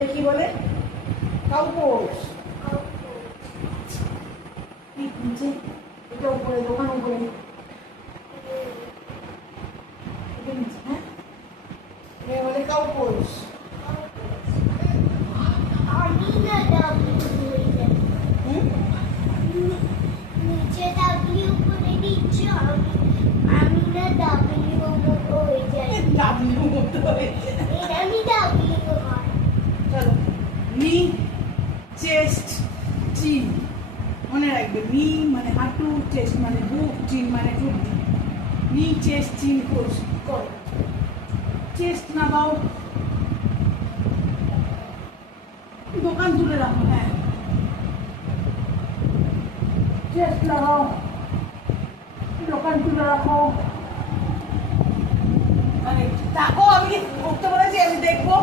কি বলে? কাউপোষ। নিচে এটা উপরে, দোকান উপরে। হ্যাঁ, এটা বলে কাউপোষ। নিচে ডাব্লিউ করে দিচ্ছ, আমি না ডাব্লিউ মতো হয়ে যাই। ডাব্লিউ মতো হয়েছে। আমি ডাব্লিউ হয়। চলো, নি চেস্ট চিন মনে রাখবে। নি মানে হাঁটু, চেস্ট মানে বুক, চিন মানে টুটি। নি চেস্ট চিন করো। চেস্ট নামাও, দোকান তুলে রাখো। হ্যাঁ, চেস্ট লাগাও, দোকান তুলে রাখো। মানে তাকো, আমি করতে বলেছি, আমি দেখবো।